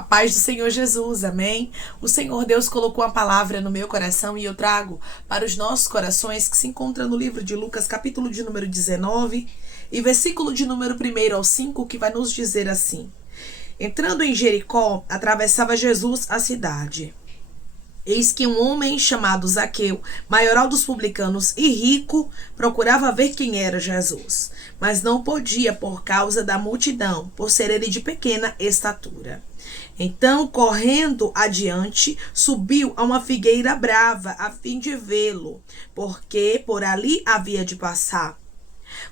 A paz do Senhor Jesus, amém? O Senhor Deus colocou a palavra no meu coração e eu trago para os nossos corações, que se encontra no livro de Lucas, capítulo de número 19 e versículo de número 1 ao 5, que vai nos dizer assim: Entrando em Jericó, atravessava Jesus a cidade. Eis que um homem chamado Zaqueu, maioral dos publicanos e rico, procurava ver quem era Jesus, mas não podia por causa da multidão, por ser ele de pequena estatura. Então, correndo adiante, subiu a uma figueira brava, a fim de vê-lo, porque por ali havia de passar.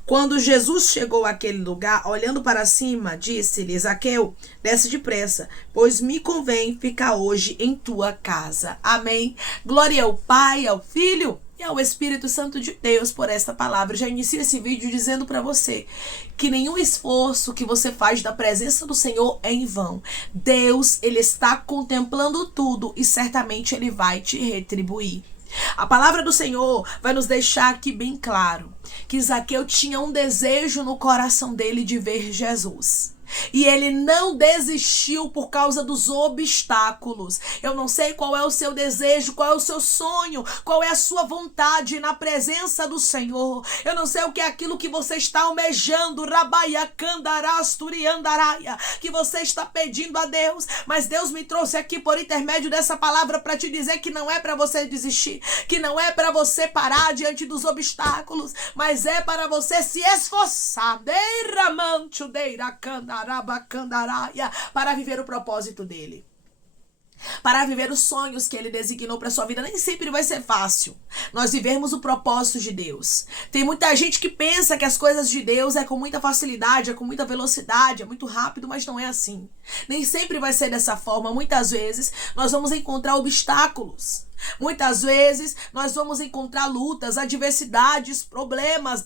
Quando Jesus chegou àquele lugar, olhando para cima, disse-lhe: Zaqueu, desce depressa, pois me convém ficar hoje em tua casa. Amém. Glória ao Pai, ao Filho e ao Espírito Santo de Deus por esta palavra. Eu já inicio esse vídeo dizendo para você que nenhum esforço que você faz na presença do Senhor é em vão. Deus, Ele está contemplando tudo e certamente Ele vai te retribuir. A palavra do Senhor vai nos deixar aqui bem claro que Zaqueu tinha um desejo no coração dele de ver Jesus. E ele não desistiu por causa dos obstáculos. Eu não sei qual é o seu desejo, qual é o seu sonho, qual é a sua vontade na presença do Senhor. Eu não sei o que é aquilo que você está almejando, que você está pedindo a Deus. Mas Deus me trouxe aqui por intermédio dessa palavra para te dizer que não é para você desistir, que não é para você parar diante dos obstáculos, mas é para você se esforçar. Para viver o propósito dele, para viver os sonhos que ele designou para sua vida. Nem sempre vai ser fácil nós vivermos o propósito de Deus. Tem muita gente que pensa que as coisas de Deus é com muita facilidade, é com muita velocidade, é muito rápido, mas não é assim. Nem sempre vai ser dessa forma. Muitas vezes nós vamos encontrar obstáculos. Muitas vezes nós vamos encontrar lutas, adversidades, problemas,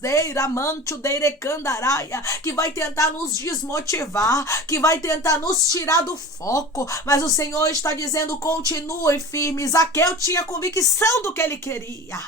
que vai tentar nos desmotivar, que vai tentar nos tirar do foco. Mas o Senhor está dizendo: continue firme. Zaqueu tinha convicção do que ele queria.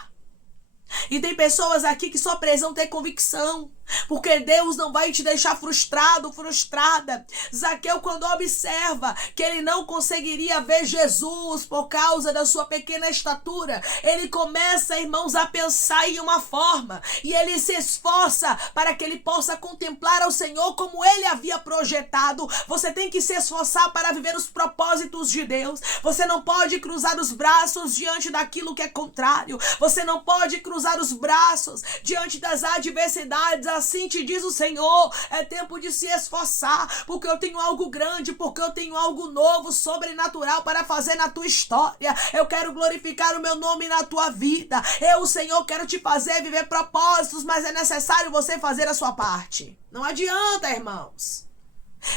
E tem pessoas aqui que só precisam ter convicção, porque Deus não vai te deixar frustrado, frustrada. Zaqueu, quando observa que ele não conseguiria ver Jesus por causa da sua pequena estatura, ele começa, irmãos, a pensar em uma forma, e ele se esforça para que ele possa contemplar ao Senhor como ele havia projetado. Você tem que se esforçar para viver os propósitos de Deus. Você não pode cruzar os braços diante daquilo que é contrário. Você não pode cruzar os braços diante das adversidades. Assim te diz o Senhor: é tempo de se esforçar, porque eu tenho algo grande, porque eu tenho algo novo, sobrenatural para fazer na tua história. Eu quero glorificar o meu nome na tua vida. Eu, o Senhor, quero te fazer viver propósitos, mas é necessário você fazer a sua parte. Não adianta, irmãos.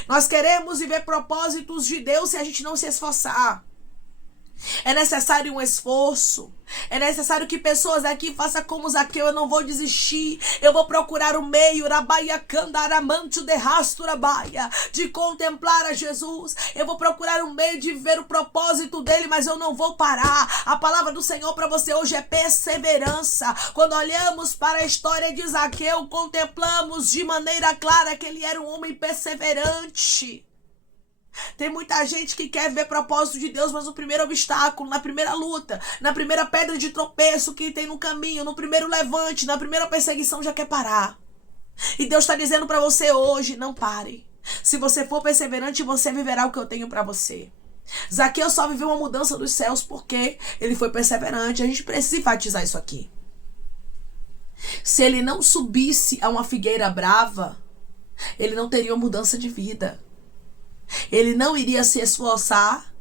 Nós queremos viver propósitos de Deus se a gente não se esforçar. É necessário um esforço. É necessário que pessoas aqui façam como Zaqueu: eu não vou desistir, eu vou procurar o meio de contemplar a Jesus. Eu vou procurar um meio de ver o propósito dele, mas eu não vou parar. A palavra do Senhor para você hoje é perseverança. Quando olhamos para a história de Zaqueu, contemplamos de maneira clara que ele era um homem perseverante. Tem muita gente que quer ver propósito de Deus, mas no primeiro obstáculo, na primeira luta, na primeira pedra de tropeço que tem no caminho, no primeiro levante, na primeira perseguição, já quer parar. E Deus está dizendo para você hoje: não pare. Se você for perseverante, você viverá o que eu tenho para você. Zaqueu só viveu uma mudança dos céus porque ele foi perseverante. A gente precisa enfatizar isso aqui. Se ele não subisse a uma figueira brava, ele não teria uma mudança de vida. Ele não iria se esforçar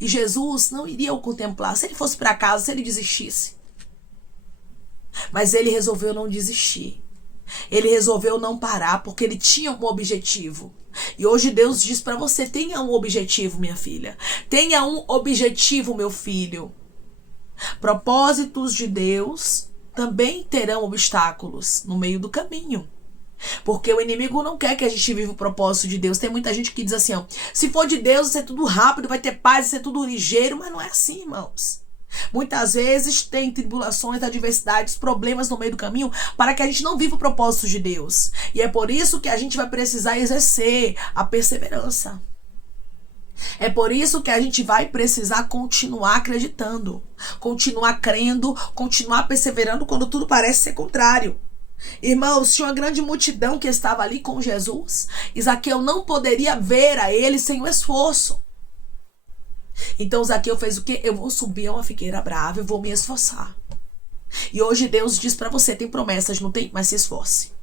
e Jesus não iria o contemplar. Se ele fosse para casa, se ele desistisse. Mas ele resolveu não desistir. Ele resolveu não parar porque ele tinha um objetivo. E hoje Deus diz para você: tenha um objetivo, minha filha. Tenha um objetivo, meu filho. Propósitos de Deus também terão obstáculos no meio do caminho. Porque o inimigo não quer que a gente viva o propósito de Deus. Tem muita gente que diz assim: ó, se for de Deus, vai ser tudo rápido, vai ter paz, vai ser tudo ligeiro. Mas não é assim, irmãos. Muitas vezes tem tribulações, adversidades, problemas no meio do caminho para que a gente não viva o propósito de Deus. E é por isso que a gente vai precisar exercer a perseverança. É por isso que a gente vai precisar continuar acreditando, continuar crendo, continuar perseverando quando tudo parece ser contrário. Irmãos, tinha uma grande multidão que estava ali com Jesus. E Zaqueu não poderia ver a ele sem o esforço. Então Zaqueu fez o quê? Eu vou subir a uma figueira brava, eu vou me esforçar. E hoje Deus diz para você, tem promessas, não tem? Mas se esforce.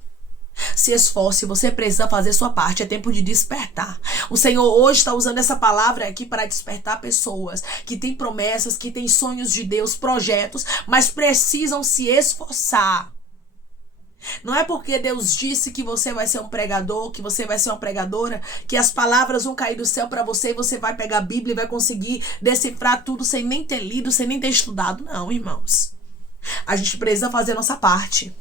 Se esforce, você precisa fazer sua parte, é tempo de despertar. O Senhor hoje está usando essa palavra aqui para despertar pessoas que têm promessas, que têm sonhos de Deus, projetos, mas precisam se esforçar. Não é porque Deus disse que você vai ser um pregador, que você vai ser uma pregadora, que as palavras vão cair do céu para você e você vai pegar a Bíblia e vai conseguir decifrar tudo sem nem ter lido, sem nem ter estudado. Não, irmãos. A gente precisa fazer a nossa parte.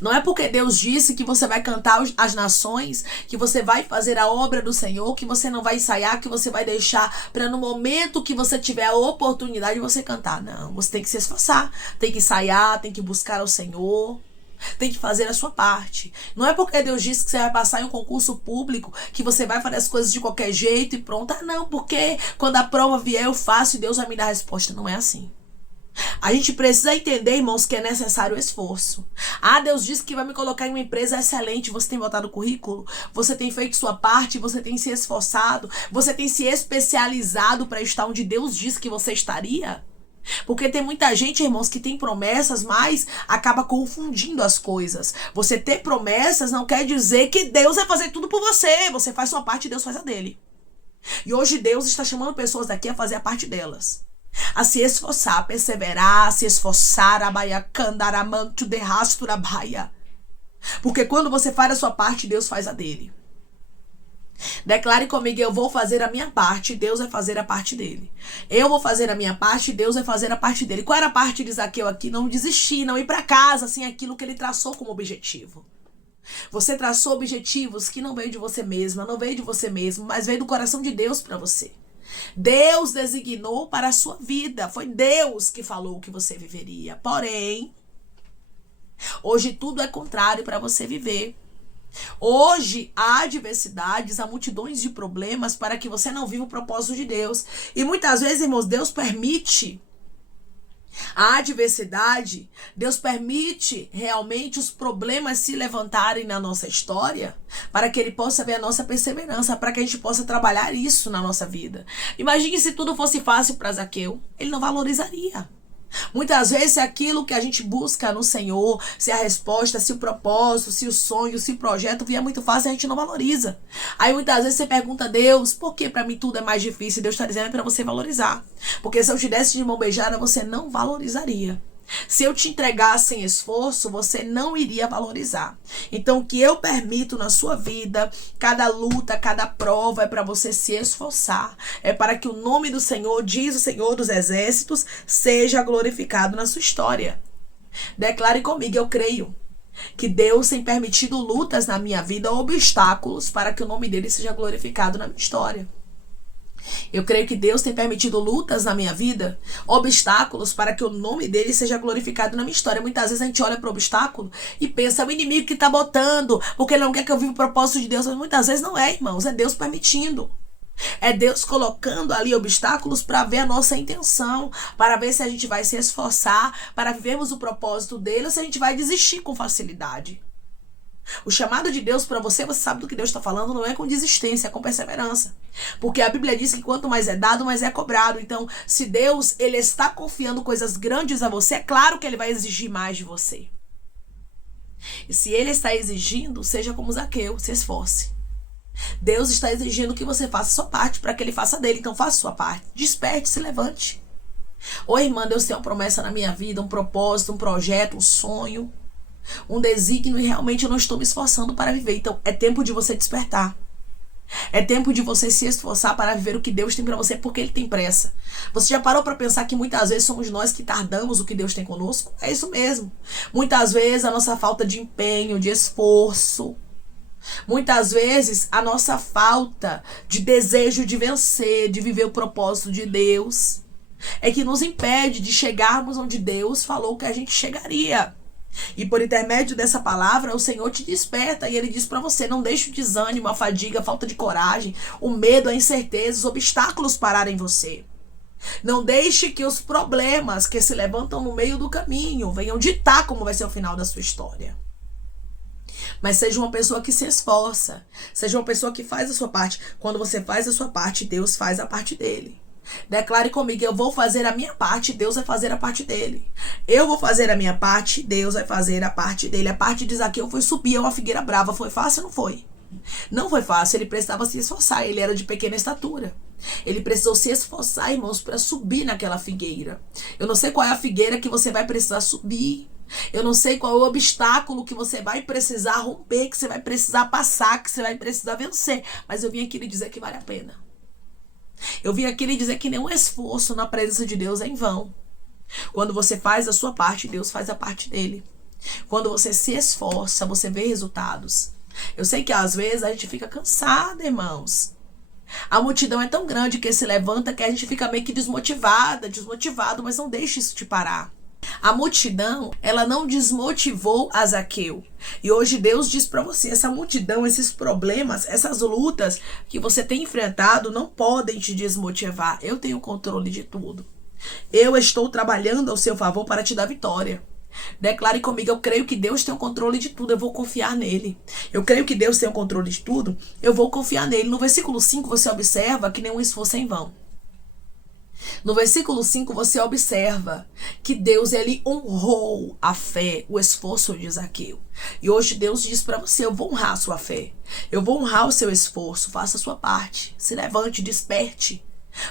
Não é porque Deus disse que você vai cantar as nações, que você vai fazer a obra do Senhor, que você não vai ensaiar, que você vai deixar para no momento que você tiver a oportunidade você cantar. Não, você tem que se esforçar, tem que ensaiar, tem que buscar o Senhor. Tem que fazer a sua parte. Não é porque Deus disse que você vai passar em um concurso público que você vai fazer as coisas de qualquer jeito e pronto. Ah, não, porque quando a prova vier eu faço e Deus vai me dar a resposta. Não é assim. A gente precisa entender, irmãos, que é necessário esforço. Ah, Deus disse que vai me colocar em uma empresa excelente. Você tem botado o currículo? Você tem feito sua parte? Você tem se esforçado? Você tem se especializado para estar onde Deus disse que você estaria? Porque tem muita gente, irmãos, que tem promessas, mas acaba confundindo as coisas. Você ter promessas não quer dizer que Deus vai fazer tudo por você. Você faz sua parte e Deus faz a dele. E hoje Deus está chamando pessoas daqui a fazer a parte delas. A se esforçar, a perseverar, a se esforçar, a baia candaramanto de rastura baia. Porque quando você faz a sua parte, Deus faz a dele. Declare comigo, eu vou fazer a minha parte, Deus vai fazer a parte dele. Eu vou fazer a minha parte, Deus vai fazer a parte dele. Qual era a parte de Zaqueu aqui? Não desistir, não ir para casa sem aquilo que ele traçou como objetivo. Você traçou objetivos que não veio de você mesma, não veio de você mesmo, mas veio do coração de Deus para você. Deus designou para a sua vida. Foi Deus que falou que você viveria. Porém, hoje tudo é contrário para você viver. Hoje há adversidades, há multidões de problemas para que você não viva o propósito de Deus. E muitas vezes, irmãos, Deus permite a adversidade, Deus permite realmente os problemas se levantarem na nossa história para que Ele possa ver a nossa perseverança, para que a gente possa trabalhar isso na nossa vida. Imagine se tudo fosse fácil para Zaqueu, ele não valorizaria. Muitas vezes, se aquilo que a gente busca no Senhor, se a resposta, se o propósito, se o sonho, se o projeto vier muito fácil, a gente não valoriza. Aí muitas vezes você pergunta a Deus, por que para mim tudo é mais difícil? Deus está dizendo para você valorizar. Porque se eu te desse de mão beijada, você não valorizaria. Se eu te entregar sem esforço, você não iria valorizar. Então, o que eu permito na sua vida, cada luta, cada prova, é para você se esforçar. É para que o nome do Senhor, diz o Senhor dos Exércitos, seja glorificado na sua história. Declare comigo, eu creio que Deus tem permitido lutas na minha vida, obstáculos, para que o nome dele seja glorificado na minha história. Eu creio que Deus tem permitido lutas na minha vida, obstáculos, para que o nome dele seja glorificado na minha história. Muitas vezes a gente olha para o obstáculo e pensa, é o inimigo que está botando, porque ele não quer que eu viva o propósito de Deus. Mas muitas vezes não é, irmãos, é Deus permitindo. É Deus colocando ali obstáculos para ver a nossa intenção, para ver se a gente vai se esforçar, para vivermos o propósito dele, ou se a gente vai desistir com facilidade. O chamado de Deus para você, você sabe do que Deus está falando, não é com desistência, é com perseverança. Porque a Bíblia diz que quanto mais é dado, mais é cobrado. Então, se Deus ele está confiando coisas grandes a você, é claro que ele vai exigir mais de você. E se ele está exigindo, seja como Zaqueu, se esforce. Deus está exigindo que você faça a sua parte para que ele faça dele. Então, faça a sua parte. Desperte, se levante. Ô irmã, Deus tem uma promessa na minha vida, um propósito, um projeto, um sonho, um desígnio, e realmente eu não estou me esforçando para viver. Então é tempo de você despertar. É tempo de você se esforçar para viver o que Deus tem para você, porque ele tem pressa. Você já parou para pensar que muitas vezes somos nós que tardamos o que Deus tem conosco? É isso mesmo. Muitas vezes a nossa falta de empenho, de esforço, muitas vezes a nossa falta de desejo de vencer, de viver o propósito de Deus, é que nos impede de chegarmos onde Deus falou que a gente chegaria. E por intermédio dessa palavra, o Senhor te desperta e Ele diz para você: não deixe o desânimo, a fadiga, a falta de coragem, o medo, a incerteza, os obstáculos pararem você. Não deixe que os problemas que se levantam no meio do caminho venham ditar como vai ser o final da sua história. Mas seja uma pessoa que se esforça, seja uma pessoa que faz a sua parte. Quando você faz a sua parte, Deus faz a parte dele. Declare comigo: eu vou fazer a minha parte, Deus vai fazer a parte dele. Eu vou fazer a minha parte, Deus vai fazer a parte dele. A parte de Zaqueu foi subir a uma figueira brava. Foi fácil? Não foi. Não foi fácil, ele precisava se esforçar. Ele era de pequena estatura. Ele precisou se esforçar, irmãos, para subir naquela figueira. Eu não sei qual é a figueira que você vai precisar subir. Eu não sei qual é o obstáculo que você vai precisar romper, que você vai precisar passar, que você vai precisar vencer. Mas eu vim aqui lhe dizer que vale a pena. Eu vim aqui lhe dizer que nenhum esforço na presença de Deus é em vão. Quando você faz a sua parte, Deus faz a parte dele. Quando você se esforça, você vê resultados. Eu sei que às vezes a gente fica cansado, irmãos. A multidão é tão grande que se levanta que a gente fica meio que desmotivado, mas não deixe isso te parar. A multidão, ela não desmotivou a Zaqueu. E hoje Deus diz para você: essa multidão, esses problemas, essas lutas que você tem enfrentado não podem te desmotivar. Eu tenho controle de tudo. Eu estou trabalhando ao seu favor para te dar vitória. Declare comigo: eu creio que Deus tem o controle de tudo, eu vou confiar nele. Eu creio que Deus tem o controle de tudo, eu vou confiar nele. No versículo 5 você observa que nenhum esforço é em vão. No versículo 5 você observa que Deus, ele honrou a fé, o esforço de Zaqueu. E hoje Deus diz para você: eu vou honrar a sua fé, eu vou honrar o seu esforço. Faça a sua parte, se levante, desperte,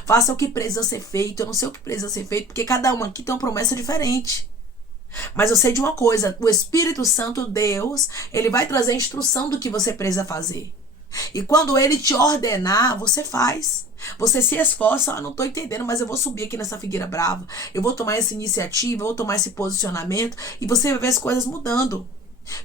faça o que precisa ser feito. Eu não sei o que precisa ser feito, porque cada um aqui tem uma promessa diferente. Mas eu sei de uma coisa: o Espírito Santo, Deus, ele vai trazer a instrução do que você precisa fazer. E quando ele te ordenar, você faz. Você se esforça: não estou entendendo, mas eu vou subir aqui nessa figueira brava. Eu vou tomar essa iniciativa, eu vou tomar esse posicionamento. E você vai ver as coisas mudando.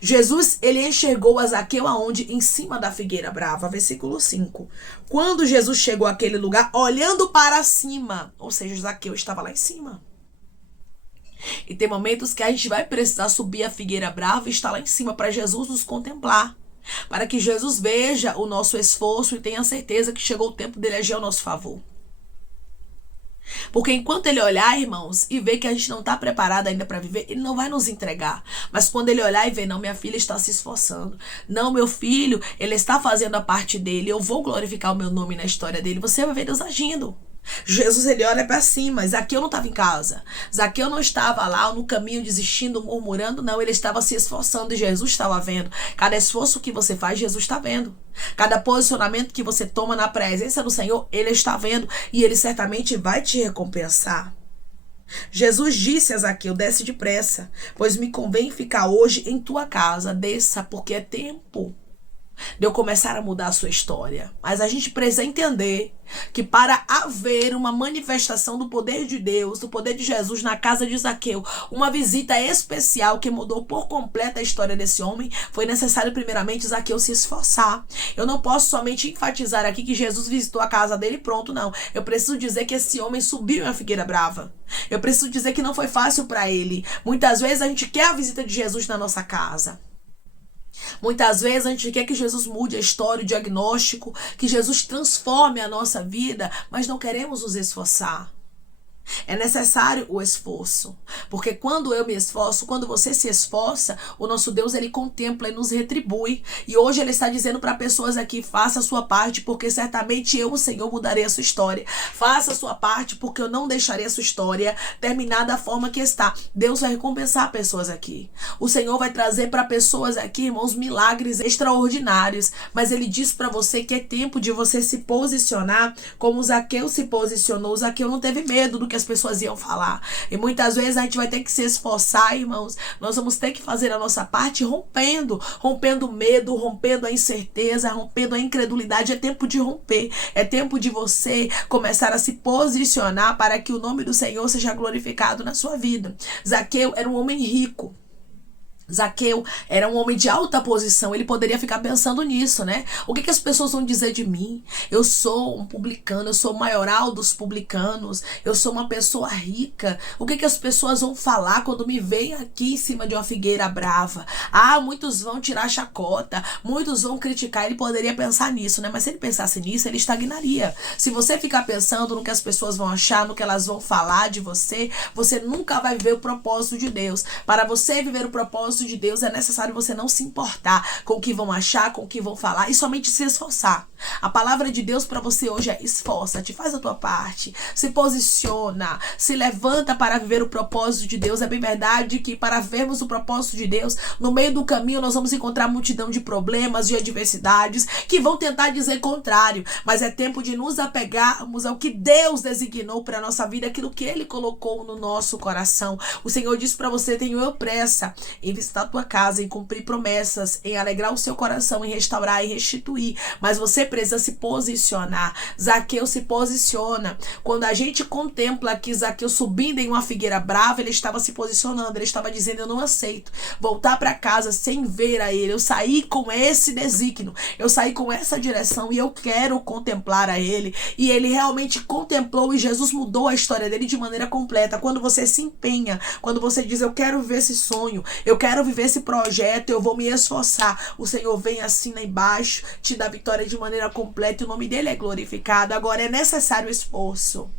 Jesus, ele enxergou a Zaqueu aonde? Em cima da figueira brava. Versículo 5. Quando Jesus chegou àquele lugar, olhando para cima, ou seja, Zaqueu estava lá em cima. E tem momentos que a gente vai precisar subir a figueira brava e estar lá em cima para Jesus nos contemplar. Para que Jesus veja o nosso esforço e tenha certeza que chegou o tempo dele agir ao nosso favor. Porque enquanto ele olhar, irmãos, e ver que a gente não está preparado ainda para viver, ele não vai nos entregar. Mas quando ele olhar e ver: não, minha filha está se esforçando. Não, meu filho, ele está fazendo a parte dele. Eu vou glorificar o meu nome na história dele. Você vai ver Deus agindo. Jesus, ele olha para cima. Zaqueu não estava em casa. Zaqueu não estava lá no caminho desistindo, murmurando. Não, ele estava se esforçando e Jesus estava vendo. Cada esforço que você faz, Jesus está vendo. Cada posicionamento que você toma na presença do Senhor, ele está vendo. E ele certamente vai te recompensar. Jesus disse a Zaqueu: desce depressa, pois me convém ficar hoje em tua casa. Desça, porque é tempo de eu começar a mudar a sua história. Mas a gente precisa entender que para haver uma manifestação do poder de Deus, do poder de Jesus na casa de Zaqueu, uma visita especial que mudou por completo a história desse homem, foi necessário primeiramente Zaqueu se esforçar. Eu não posso somente enfatizar aqui que Jesus visitou a casa dele e pronto, não. Eu preciso dizer que esse homem subiu na figueira brava. Eu preciso dizer que não foi fácil para ele. Muitas vezes a gente quer a visita de Jesus na nossa casa. Muitas vezes a gente quer que Jesus mude a história, o diagnóstico, que Jesus transforme a nossa vida, mas não queremos nos esforçar. É necessário o esforço, porque quando eu me esforço, quando você se esforça, o nosso Deus, ele contempla e nos retribui. E hoje ele está dizendo para pessoas aqui: faça a sua parte, porque certamente eu, o Senhor, mudarei a sua história. Faça a sua parte, porque eu não deixarei a sua história terminar da forma que está. Deus vai recompensar pessoas aqui. O Senhor vai trazer para pessoas aqui, irmãos, milagres extraordinários. Mas ele diz para você que é tempo de você se posicionar como Zaqueu se posicionou. Zaqueu não teve medo do que as pessoas iam falar. E muitas vezes a gente vai ter que se esforçar, irmãos. Nós vamos ter que fazer a nossa parte rompendo o medo, rompendo a incerteza, rompendo a incredulidade. É tempo de romper. É tempo de você começar a se posicionar para que o nome do Senhor seja glorificado na sua vida. Zaqueu era um homem rico. Zaqueu era um homem de alta posição, ele poderia ficar pensando nisso, né? O que as pessoas vão dizer de mim? Eu sou um publicano, eu sou o maioral dos publicanos, eu sou uma pessoa rica. O que as pessoas vão falar quando me veem aqui em cima de uma figueira brava? Ah, muitos vão tirar chacota, muitos vão criticar. Ele poderia pensar nisso, né? Mas se ele pensasse nisso, ele estagnaria. Se você ficar pensando no que as pessoas vão achar, no que elas vão falar de você, você nunca vai viver o propósito de Deus. Para você viver o propósito de Deus, é necessário você não se importar com o que vão achar, com o que vão falar, e somente se esforçar. A palavra de Deus para você hoje é: esforça-te, faz a tua parte, se posiciona, se levanta para viver o propósito de Deus. É bem verdade que para vermos o propósito de Deus, no meio do caminho nós vamos encontrar multidão de problemas, de adversidades, que vão tentar dizer contrário, mas é tempo de nos apegarmos ao que Deus designou para a nossa vida, aquilo que Ele colocou no nosso coração. O Senhor disse para você: tenho eu pressa em visitar a tua casa, em cumprir promessas, em alegrar o seu coração, em restaurar e restituir, mas você precisa se posicionar. Zaqueu se posiciona. Quando a gente contempla aqui Zaqueu subindo em uma figueira brava, ele estava se posicionando, ele estava dizendo: eu não aceito voltar para casa sem ver a ele, eu saí com esse desígnio, eu saí com essa direção e eu quero contemplar a ele. E ele realmente contemplou, e Jesus mudou a história dele de maneira completa. Quando você se empenha, quando você diz: eu quero viver esse sonho, eu quero viver esse projeto, eu vou me esforçar, o Senhor vem assim lá embaixo, te dá vitória de maneira completa e o nome dele é glorificado. Agora é necessário esforço,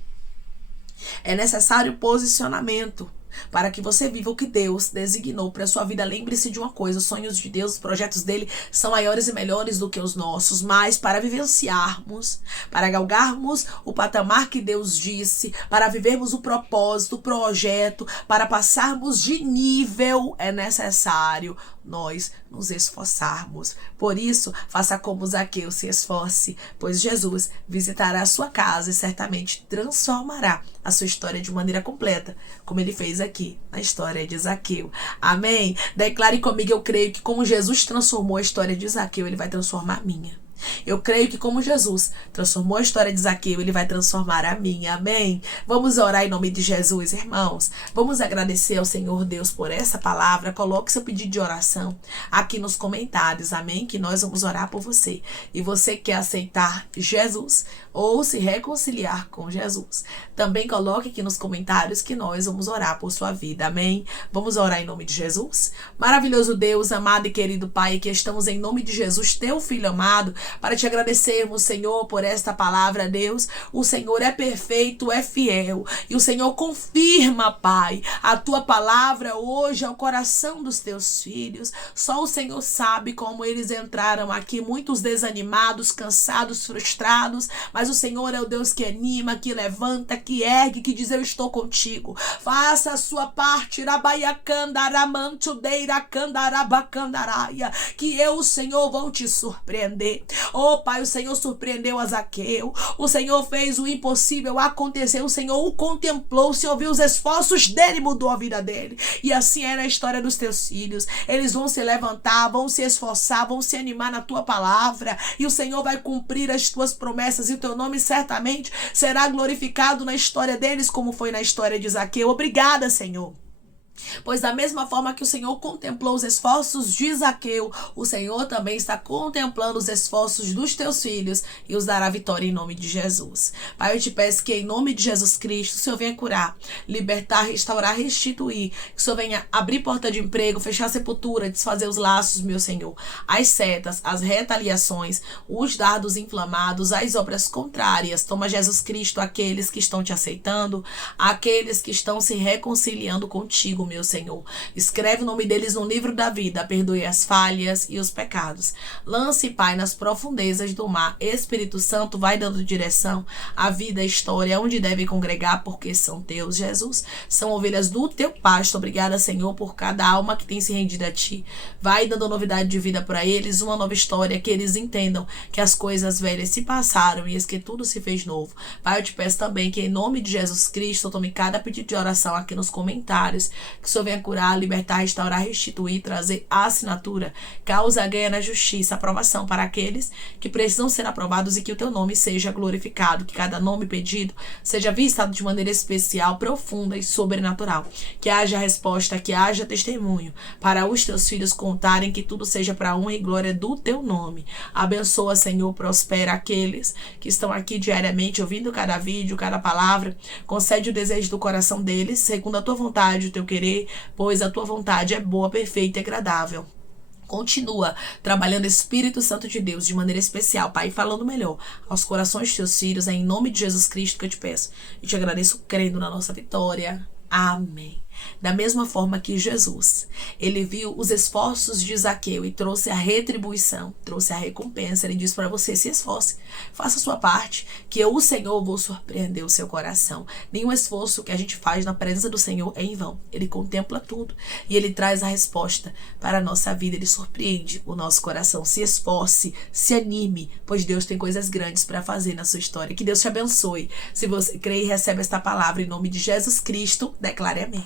é necessário posicionamento para que você viva o que Deus designou para a sua vida. Lembre-se de uma coisa: os sonhos de Deus, os projetos dele são maiores e melhores do que os nossos, mas para vivenciarmos, para galgarmos o patamar que Deus disse, para vivermos o propósito, o projeto, para passarmos de nível, é necessário nós nos esforçarmos. Por isso, faça como Zaqueu, se esforce, pois Jesus visitará a sua casa e certamente transformará a sua história de maneira completa, como ele fez aqui na história de Zaqueu. Amém? Declare comigo: eu creio que como Jesus transformou a história de Zaqueu, ele vai transformar a minha. Eu creio que como Jesus transformou a história de Zaqueu, ele vai transformar a minha. Amém? Vamos orar em nome de Jesus, irmãos. Vamos agradecer ao Senhor Deus por essa palavra. Coloque seu pedido de oração aqui nos comentários. Amém? Que nós vamos orar por você. E você quer aceitar Jesus ou se reconciliar com Jesus, também coloque aqui nos comentários que nós vamos orar por sua vida. Amém? Vamos orar em nome de Jesus. Maravilhoso Deus, amado e querido Pai, que estamos em nome de Jesus, teu Filho amado, para te agradecermos, Senhor, por esta palavra. Deus, o Senhor é perfeito, é fiel, e o Senhor confirma, Pai, a tua palavra hoje ao coração dos teus filhos. Só o Senhor sabe como eles entraram aqui, muitos desanimados, cansados, frustrados, mas o Senhor é o Deus que anima, que levanta, que ergue, que diz: eu estou contigo. Faça a sua parte, que eu, o Senhor, vou te surpreender. Oh, Pai, o Senhor surpreendeu a Zaqueu. O Senhor fez o impossível acontecer. O Senhor o contemplou, se ouviu os esforços dele, mudou a vida dele. E assim é na história dos teus filhos. Eles vão se levantar, vão se esforçar, vão se animar na tua palavra. E o Senhor vai cumprir as tuas promessas. E o teu nome certamente será glorificado na história deles, como foi na história de Zaqueu. Obrigada, Senhor. Pois da mesma forma que o Senhor contemplou os esforços de Zaqueu, o Senhor também está contemplando os esforços dos teus filhos e os dará vitória em nome de Jesus. Pai, eu te peço que em nome de Jesus Cristo, o Senhor venha curar, libertar, restaurar, restituir, que o Senhor venha abrir porta de emprego, fechar a sepultura, desfazer os laços, meu Senhor, as setas, as retaliações, os dardos inflamados, as obras contrárias. Toma, Jesus Cristo, aqueles que estão te aceitando, aqueles que estão se reconciliando contigo, meu Senhor. Escreve o nome deles no livro da vida, perdoe as falhas e os pecados. Lance, Pai, nas profundezas do mar. Espírito Santo, vai dando direção à vida, à história, onde devem congregar, porque são teus, Jesus. São ovelhas do teu pasto. Obrigada, Senhor, por cada alma que tem se rendido a ti. Vai dando novidade de vida para eles, uma nova história, que eles entendam que as coisas velhas se passaram e que tudo se fez novo. Pai, eu te peço também que em nome de Jesus Cristo, eu tome cada pedido de oração aqui nos comentários, Que o Senhor venha curar, libertar, restaurar, restituir, trazer a assinatura, causa ganha na justiça, aprovação para aqueles que precisam ser aprovados e que o teu nome seja glorificado, que cada nome pedido seja visitado de maneira especial, profunda e sobrenatural, que haja resposta, que haja testemunho, para os teus filhos contarem, que tudo seja para a honra e glória do teu nome. Abençoa, Senhor, prospera aqueles que estão aqui diariamente ouvindo cada vídeo, cada palavra, concede o desejo do coração deles, segundo a tua vontade, o teu querer, pois a tua vontade é boa, perfeita e agradável. Continua trabalhando, Espírito Santo de Deus, de maneira especial, Pai, falando melhor aos corações de teus filhos. É em nome de Jesus Cristo que eu te peço e te agradeço, crendo na nossa vitória. Amém. Da mesma forma que Jesus, ele viu os esforços de Zaqueu e trouxe a retribuição, trouxe a recompensa. Ele diz para você: se esforce, faça a sua parte, que eu, o Senhor, vou surpreender o seu coração. Nenhum esforço que a gente faz na presença do Senhor é em vão. Ele contempla tudo e ele traz a resposta para a nossa vida. Ele surpreende o nosso coração. Se esforce, se anime, pois Deus tem coisas grandes para fazer na sua história. Que Deus te abençoe. Se você crê e recebe esta palavra em nome de Jesus Cristo, declare amém.